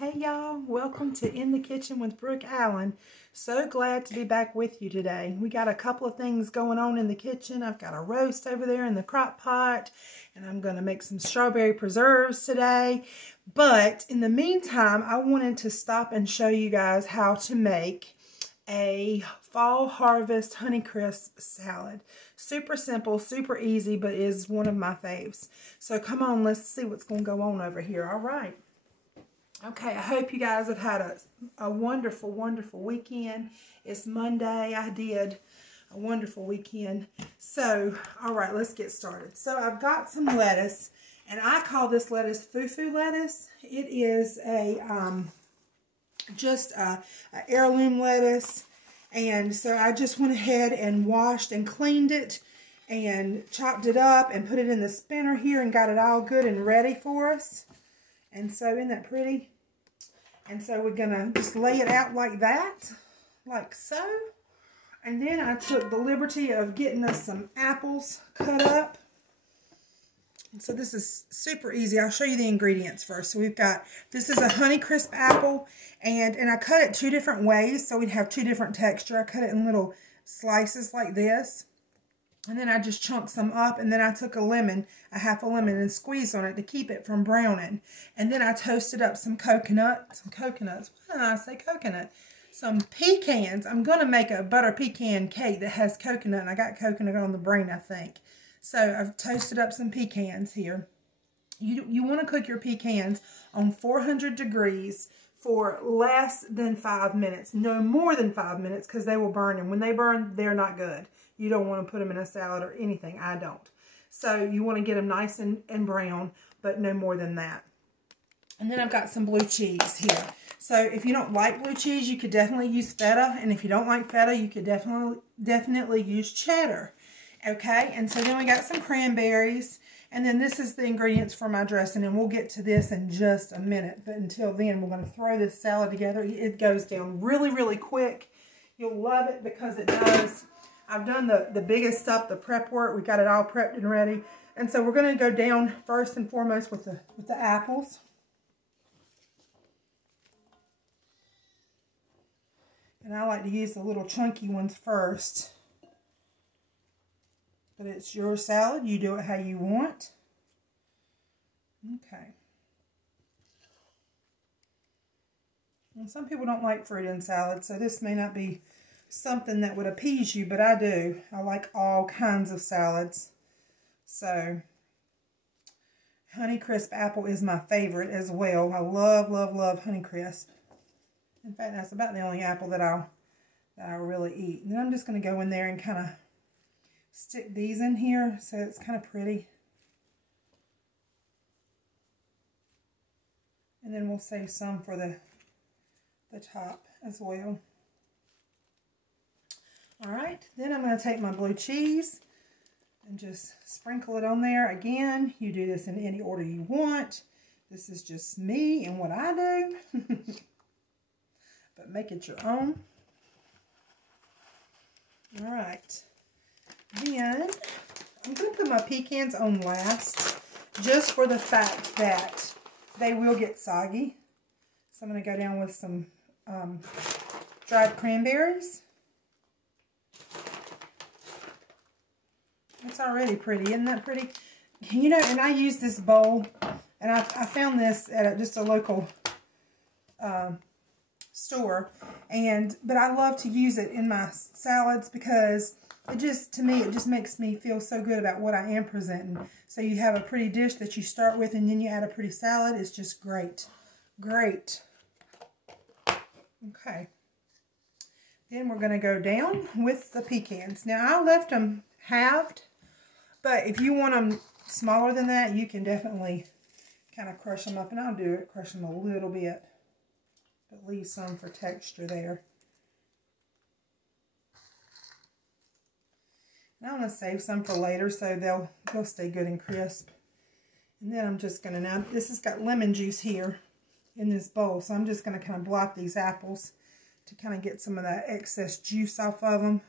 Hey y'all, welcome to In the Kitchen with Brooke Allen. So glad to be back with you today. We got a couple of things going on in the kitchen. I've got a roast over there in the crock pot, and I'm going to make some strawberry preserves today. But in the meantime, I wanted to stop and show you guys how to make a fall harvest Honeycrisp salad. Super simple, super easy, but is one of my faves. So come on, let's see what's going to go on over here. All right. Okay, I hope you guys have had a wonderful, wonderful weekend. It's Monday. I did a wonderful weekend. So, all right, let's get started. So, I've got some lettuce, and I call this lettuce fufu lettuce. It is just a heirloom lettuce, and so I just went ahead and washed and cleaned it and chopped it up and put it in the spinner here and got it all good and ready for us. And so, isn't that pretty? And so we're going to just lay it out like that, like so. And then I took the liberty of getting us some apples cut up. And so this is super easy. I'll show you the ingredients first. So we've got, this is a Honeycrisp apple, and I cut it two different ways so we'd have two different texture. I cut it in little slices like this. And then I just chunked some up, and then I took a lemon, a half a lemon, and squeezed on it to keep it from browning. And then I toasted up some coconuts. Why did I say coconut? Some pecans. I'm going to make a butter pecan cake that has coconut, and I got coconut on the brain, I think. So I've toasted up some pecans here. You want to cook your pecans on 400 degrees for less than 5 minutes. No more than 5 minutes, because they will burn, and when they burn, they're not good. You don't want to put them in a salad or anything. I don't. So you want to get them nice and brown, but no more than that. And then I've got some blue cheese here. So if you don't like blue cheese, you could definitely use feta. And if you don't like feta, you could definitely use cheddar. Okay, and so then we got some cranberries. And then this is the ingredients for my dressing, and we'll get to this in just a minute. But until then, we're going to throw this salad together. It goes down really, really quick. You'll love it because it does. I've done the biggest stuff, the prep work. We got it all prepped and ready. And so we're going to go down first and foremost with the apples. And I like to use the little chunky ones first. But it's your salad. You do it how you want. Okay. And some people don't like fruit in salad, so this may not be something that would appease you, but I do. I like all kinds of salads. So, Honeycrisp apple is my favorite as well. I love, love, love Honeycrisp. In fact, that's about the only apple that I'll really eat. And then I'm just going to go in there and kind of stick these in here so it's kind of pretty. And then we'll save some for the top as well. Alright, then I'm going to take my blue cheese and just sprinkle it on there. Again, you do this in any order you want. This is just me and what I do. But make it your own. Alright. Then, I'm going to put my pecans on last, just for the fact that they will get soggy. So I'm going to go down with some dried cranberries. It's already pretty. Isn't that pretty? You know, and I use this bowl, and I found this at just a local store, but I love to use it in my salads because to me, it just makes me feel so good about what I am presenting. So you have a pretty dish that you start with, and then you add a pretty salad. It's just great. Great. Okay. Then we're going to go down with the pecans. Now, I left them halved, but if you want them smaller than that, you can definitely kind of crush them up. And I'll do it, crush them a little bit, but leave some for texture there. And I'm going to save some for later so they'll stay good and crisp. And then I'm just going to, now this has got lemon juice here in this bowl, so I'm just going to kind of block these apples to kind of get some of that excess juice off of them.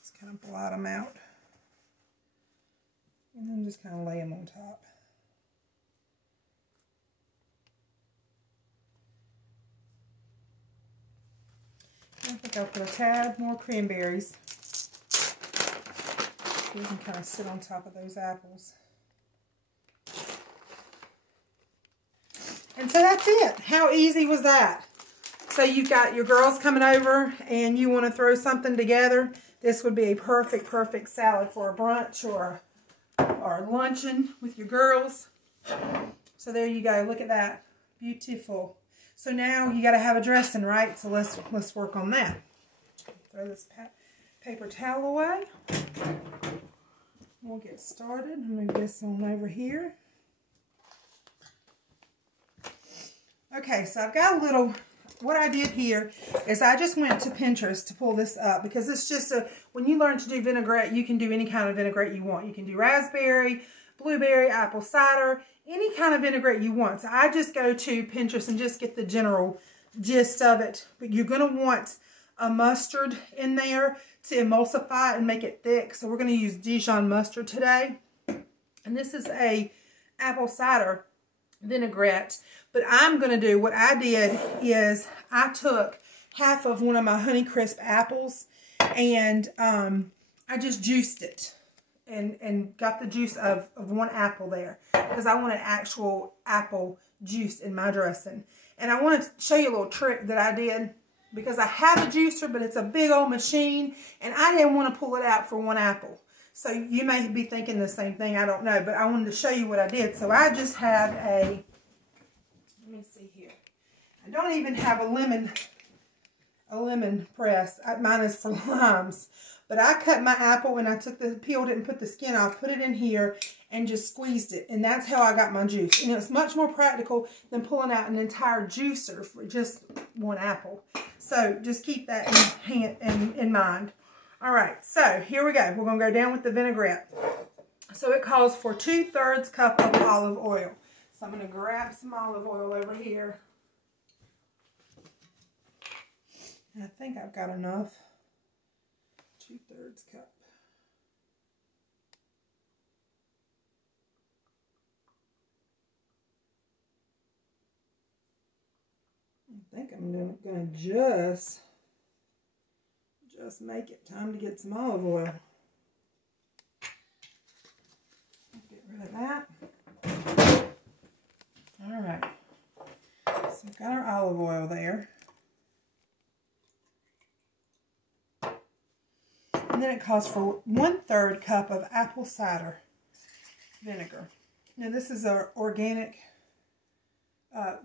Just kind of blot them out. And then just kind of lay them on top. I think I'll put a tad more cranberries. So you can kind of sit on top of those apples. And so that's it. How easy was that? So you've got your girls coming over and you want to throw something together. This would be a perfect, perfect salad for a brunch or luncheon with your girls. So there you go. Look at that. Beautiful. So now you got to have a dressing, right? So let's work on that. Throw this paper towel away. We'll get started. Move this on over here. Okay, so I've got a little, what I did here is I just went to Pinterest to pull this up because it's just when you learn to do vinaigrette, you can do any kind of vinaigrette you want. You can do raspberry, blueberry, apple cider, any kind of vinaigrette you want. So I just go to Pinterest and just get the general gist of it. But you're going to want a mustard in there to emulsify and make it thick. So we're going to use Dijon mustard today. And this is a apple cider vinaigrette. But I'm going to do, what I did is I took half of one of my Honeycrisp apples and I just juiced it and got the juice of one apple there because I wanted actual apple juice in my dressing. And I want to show you a little trick that I did because I have a juicer, but it's a big old machine and I didn't want to pull it out for one apple. So you may be thinking the same thing, I don't know, but I wanted to show you what I did. So I just have a, let me see here. I don't even have a lemon press. Mine is for limes. But I cut my apple and I peeled it and put the skin off, put it in here and just squeezed it. And that's how I got my juice. And it's much more practical than pulling out an entire juicer for just one apple. So just keep that in mind. All right, so here we go. We're going to go down with the vinaigrette. So it calls for 2/3 cup of olive oil. So I'm going to grab some olive oil over here. And I think I've got enough. 2/3 cup. I think I'm going to just make it time to get some olive oil. Get rid of that. All right, so we've got our olive oil there. And then it calls for 1/3 cup of apple cider vinegar. Now this is our organic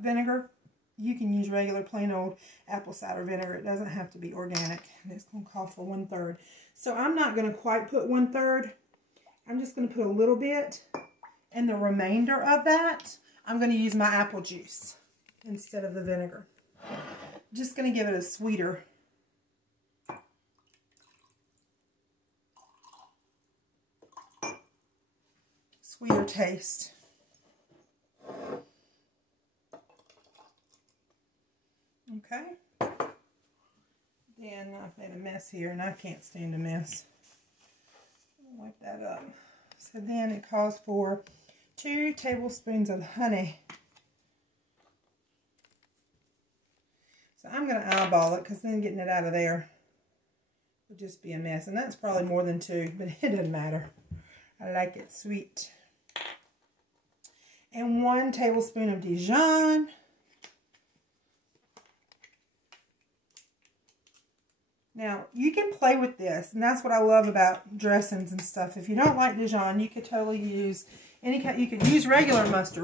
vinegar. You can use regular plain old apple cider vinegar. It doesn't have to be organic. And it's going to call for 1/3. So I'm not going to quite put 1/3. I'm just going to put a little bit. And the remainder of that, I'm going to use my apple juice instead of the vinegar. Just going to give it a sweeter taste. Okay. Then I've made a mess here and I can't stand a mess. I'll wipe that up. So then it calls for 2 tablespoons of honey. So I'm going to eyeball it because then getting it out of there would just be a mess. And that's probably more than 2, but it doesn't matter. I like it sweet. And 1 tablespoon of Dijon. Now, you can play with this, and that's what I love about dressings and stuff. If you don't like Dijon, you could totally use any kind. You could use regular mustard,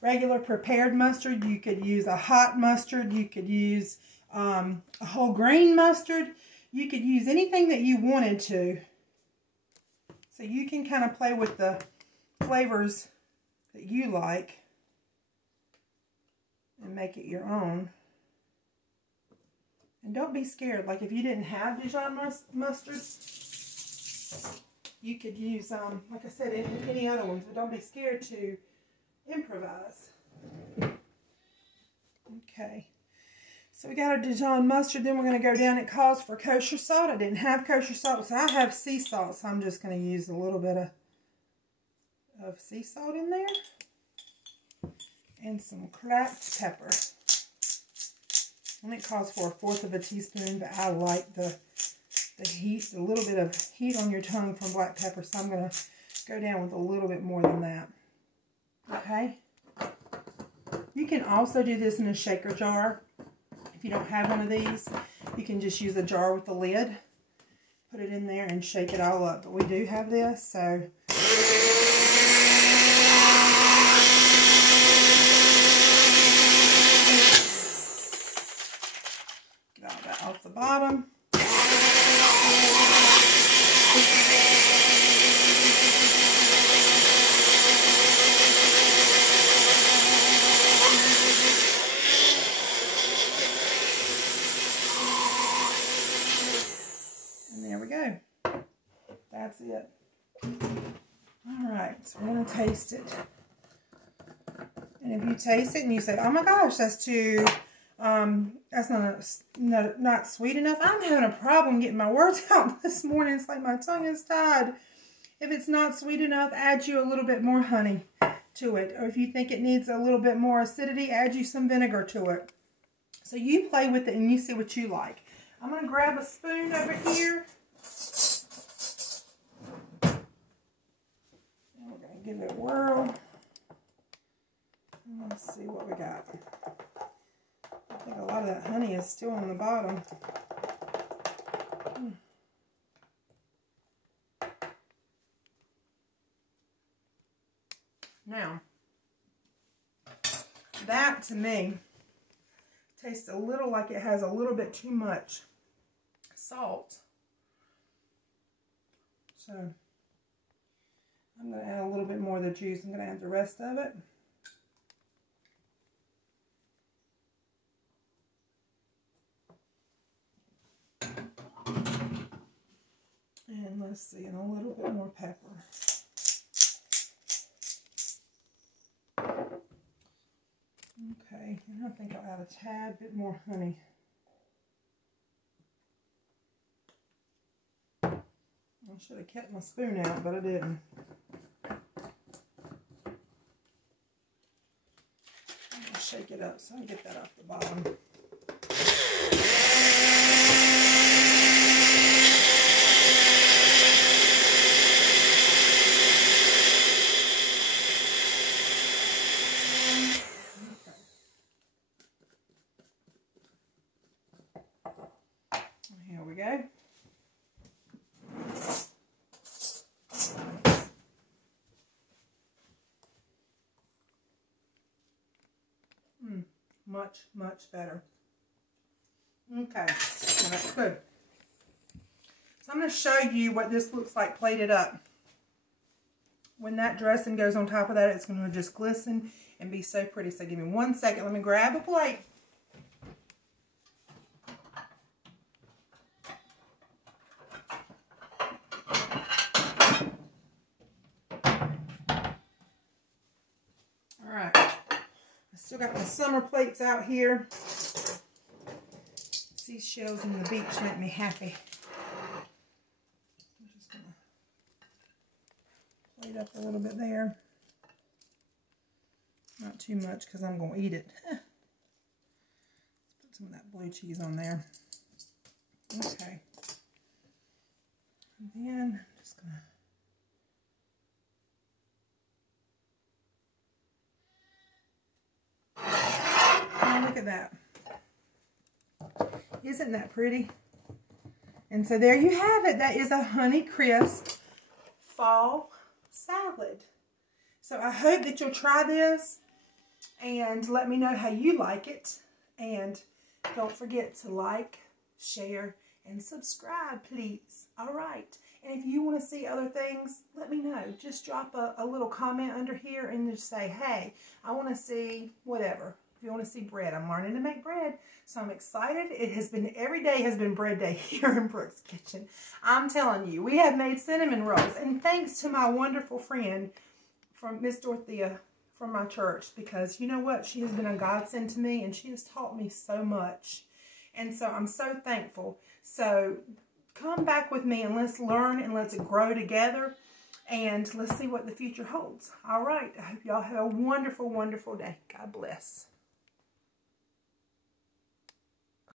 regular prepared mustard. You could use a hot mustard. You could use a whole grain mustard. You could use anything that you wanted to. So you can kind of play with the flavors that you like and make it your own. And don't be scared. Like if you didn't have Dijon mustard, you could use, like I said, any other ones. But don't be scared to improvise. Okay. So we got our Dijon mustard. Then we're going to go down. It calls for kosher salt. I didn't have kosher salt, so I have sea salt. So I'm just going to use a little bit of of sea salt in there. And some cracked pepper. And it calls for 1/4 teaspoon, but I like the heat, a little bit of heat on your tongue from black pepper, so I'm going to go down with a little bit more than that. Okay? You can also do this in a shaker jar. If you don't have one of these, you can just use a jar with the lid. Put it in there and shake it all up. But we do have this, so... Get all that off the bottom. That's it. Alright, so we're going to taste it. And if you taste it and you say, oh my gosh, that's too, that's not sweet enough. I'm having a problem getting my words out this morning. It's like my tongue is tied. If it's not sweet enough, add you a little bit more honey to it. Or if you think it needs a little bit more acidity, add you some vinegar to it. So you play with it and you see what you like. I'm going to grab a spoon over here. Give it a whirl. Let's see what we got. I think a lot of that honey is still on the bottom. Now, that to me tastes a little like it has a little bit too much salt. So I'm going to add a little bit more of the juice. I'm going to add the rest of it. And let's see, and a little bit more pepper. Okay, and I think I'll add a tad bit more honey. I should have kept my spoon out, but I didn't. I'll shake it up so I get that off the bottom. Okay. Here we go. Much better. Okay, well, that's good. So I'm going to show you what this looks like plated up. When that dressing goes on top of that, it's going to just glisten and be so pretty. So give me 1 second. Let me grab a plate. Still got my summer plates out here. Seashells on the beach make me happy. I'm just going to plate up a little bit there. Not too much because I'm going to eat it. Let's put some of that blue cheese on there. Okay. And then I'm just going to... Look at that. Isn't that pretty? And so there you have it. That is a Honey Crisp fall salad. So I hope that you'll try this and let me know how you like it. And don't forget to like, share, and subscribe, please. All right. And if you want to see other things, let me know. Just drop a little comment under here and just say, hey, I want to see whatever. If you want to see bread, I'm learning to make bread, so I'm excited. It has been, every day has been bread day here in Brooks Kitchen. I'm telling you, we have made cinnamon rolls, and thanks to my wonderful friend from Miss Dorothea from my church, because you know what? She has been a godsend to me, and she has taught me so much, and so I'm so thankful. So come back with me, and let's learn, and let's grow together. And let's see what the future holds. All right. I hope y'all have a wonderful, wonderful day. God bless.